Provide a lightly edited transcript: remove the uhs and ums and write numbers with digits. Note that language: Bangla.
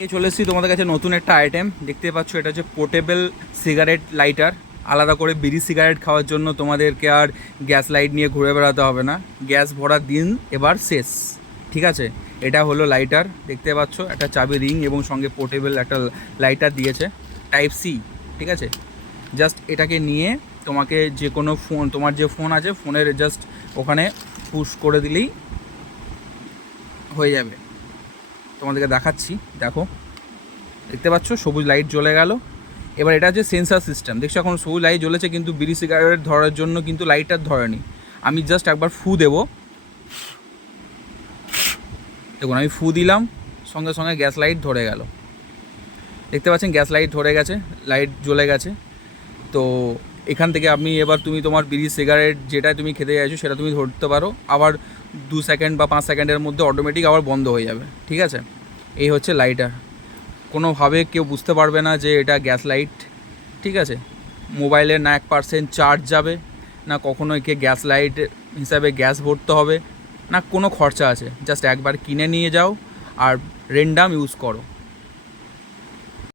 এই চলে এসেছি তোমাদের কাছে নতুন একটা আইটেম। দেখতে পাচ্ছ, এটা হচ্ছে পোর্টেবল সিগারেট লাইটার। আলাদা করে বিড়ি সিগারেট খাওয়ার জন্য তোমাদেরকে আর গ্যাস লাইট নিয়ে ঘুরে বেড়াতে হবে না। গ্যাস ভরার দিন এবার শেষ, ঠিক আছে। এটা হলো লাইটার, দেখতে পাচ্ছ একটা চাবি রিং এবং সঙ্গে পোর্টেবল একটা লাইটার দিয়েছে, টাইপ সি, ঠিক আছে। জাস্ট এটাকে নিয়ে তোমাকে যে কোনো ফোন, তোমার যে ফোন আছে ফোনের জাস্ট ওখানে পুশ করে দিলেই হয়ে যাবে। তোমাদেরকে দেখাচ্ছি, দেখো, দেখতে পাচ্ছ সবুজ লাইট জ্বলে গেল। এবার এটা হচ্ছে সেন্সার সিস্টেম, দেখছো এখন সবুজ লাইট জ্বলেছে, কিন্তু বিড়ি সিগারেট ধরার জন্য কিন্তু লাইটার ধরেনি। আমি জাস্ট একবার ফু দেবো, দেখুন আমি ফু দিলাম, সঙ্গে সঙ্গে গ্যাস লাইট ধরে গেল। দেখতে পাচ্ছেন গ্যাস লাইট ধরে গেছে, লাইট জ্বলে গেছে। তো এখান থেকে আপনি এবার তুমি তোমার বিড়ি সিগারেট যেটা তুমি খেতে চাইছো সেটা তুমি ধরতে পারো, আবার 2 সেকেন্ড বা 5 সেকেন্ডের মধ্যে অটোমেটিক আবার বন্ধ হয়ে যাবে, ঠিক আছে। এই হচ্ছে লাইটার। কোনোভাবে কেউ বুঝতে পারবে না যে এটা গ্যাস লাইট, ঠিক আছে। মোবাইলের না 1% চার্জ যাবে, না কখনো একে গ্যাস লাইট হিসাবে গ্যাস ভরতে হবে, না কোনো খরচা আছে। জাস্ট একবার কিনে নিয়ে যাও আর র্যান্ডাম ইউজ করো।